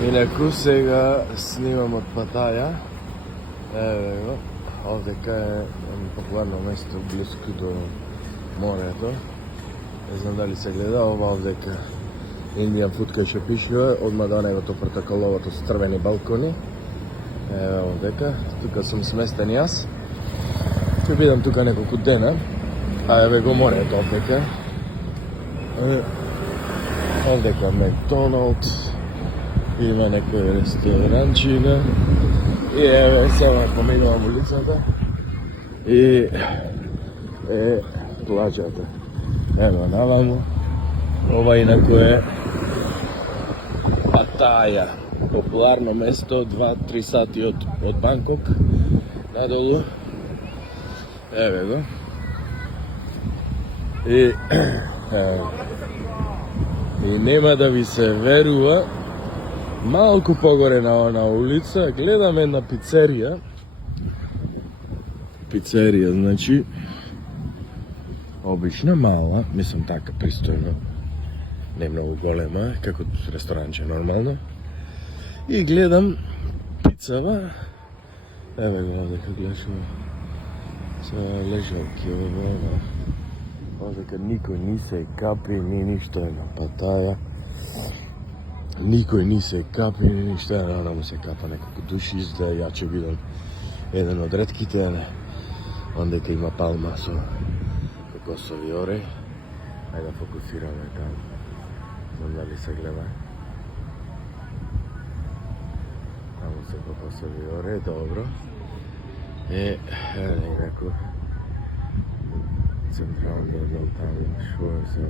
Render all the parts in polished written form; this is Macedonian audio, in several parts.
Инаку сега снимам од Паттаја. Еве го, овдека е популарно место близко до морето. Не знам дали се гледа, ова овдека Indian food кај што пишува, одма до негото протоколовото со црвени балкони. Еве овдека, тука сум сместен јас. Ќе бидам тука неколку дена, а еве го морето овдека. Овдека Макдоналд, има некој ресторанчина и еве сега поминувам улицата и плаџата. Ево наваму, ова инаку е Паттаја, популарно место, 2-3 сати од Банкок надолу. Еве го. И нема да ви се верува, малку погоре на улица гледам една пицерија. Пицерија, значи, обична мала, мислам така пристојно, не многу голема, како ресторанче нормално. И гледам пицава, еве го овдека гледаш со лежалки, овдека никој ни се капи, ни ништо е на Паттаја. Никој ни се капи, ни ништо е, она му се капа некако души, да ја ќе бидам еден од ретките, ондека има палма со кокосови ореј. Ајде да фокусираме таму. Знам дали се гледа. Таму се кокосови ореј, добро. Некако централно дел таму, шо е се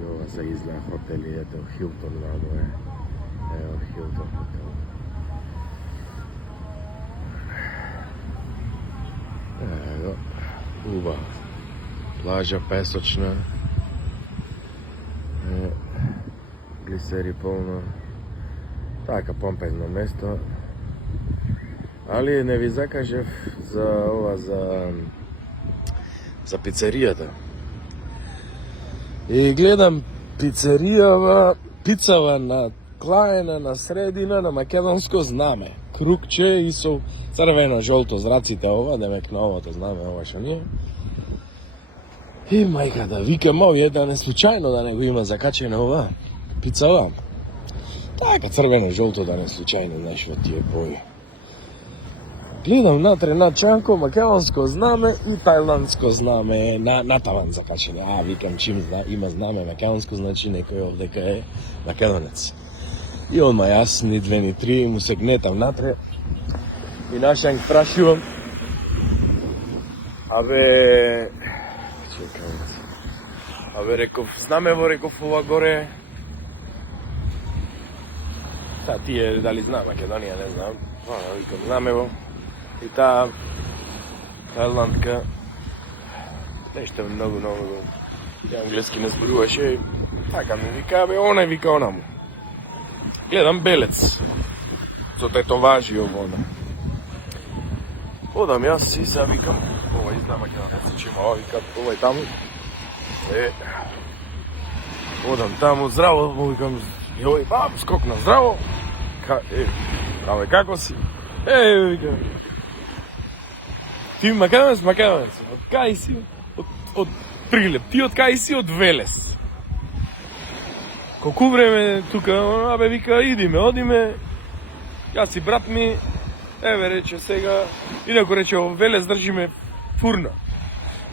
и ова за изгледа хотели, ето Хилтон вамо е. Ево Хилтон хотел. Ево, убаво. Плажа песочна. Глисери полно. Така помпезно место. Али не ви закажев за ова, за пицеријата. И гледам пицава на клаена, на средина, на македонско знаме. Крукче и со црвено-жолто зраците ова, демек на овото знаме ова што ние. И мајка да викам овие да не случајно да не го има закачено ова пицава. Така црвено-жолто да не случајно, знаеш, во тие бои. Гледам натре на чанко, македонско знаме и тајландско знаме на таван закачено. Викам, чим има знаме македонско, значи некој овдека е македонец. И одма јас, ни две, ни три, му се гнетам натре и нашан прашувам, реков, знаме во, реков, ова горе, тие дали знам Македонија, не знам, викам, знаме во. И таа тајландка нешто многу и англиски не зборуваше, така ми вика, она вика онаму. Гледам белец со тетоважи овона. Одам јас и се викам, ова изна македонец, че има, вика, ова е таму. Одам таму, здраво, му викам, скокна, здраво. Како си? Вика. Ти македонец, од кај си? Од Прилеп. Ти од кај си? Од Велес. Колку време тука, вика, одиме. Јас си брат ми, еве рече сега, инако рече, во Велес држиме фурна.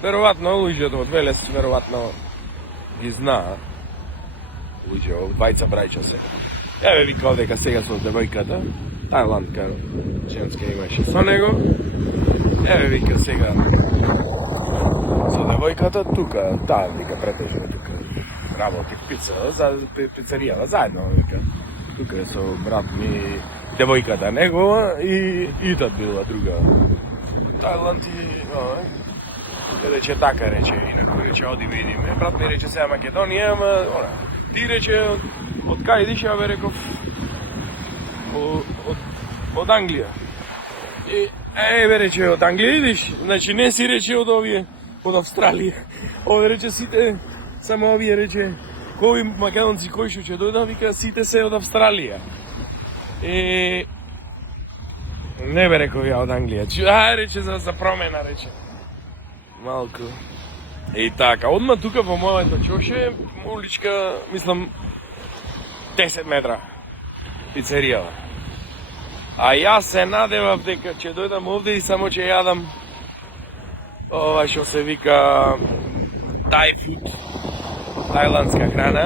Веројатно, луѓето од Велес, веројатно ги знаа. Луѓе, бајца брајча сега. Еве вика овдека сега со девојката, тајландка, женска имаше со него. Еве вика сега со девојката тука, таа вика претежно тука работи пица, за пицеријава заедно вика. Тука со брат ми, девојката негова и тат била друга. Тајланд и рече така рече, инаку рече оди видиме. Брат ми рече сега Македонија, ама ти рече од кај идиш, ја реков од Англија. И еве рече од Англија идиш, значи не си рече од овие, од Австралија. Овде рече сите, само овие рече кои македонци кои што ќе дојдат, вика сите се од Австралија. Не бе реков ја од Англија. Рече за промена, рече. Малку. И така, одма тука во мојата чоше, уличка, мислам, 10 метра. Пицеријава. А јас се надевав дека ќе дојдам овде и само ќе јадам ова што се вика Thai food, тајландска храна.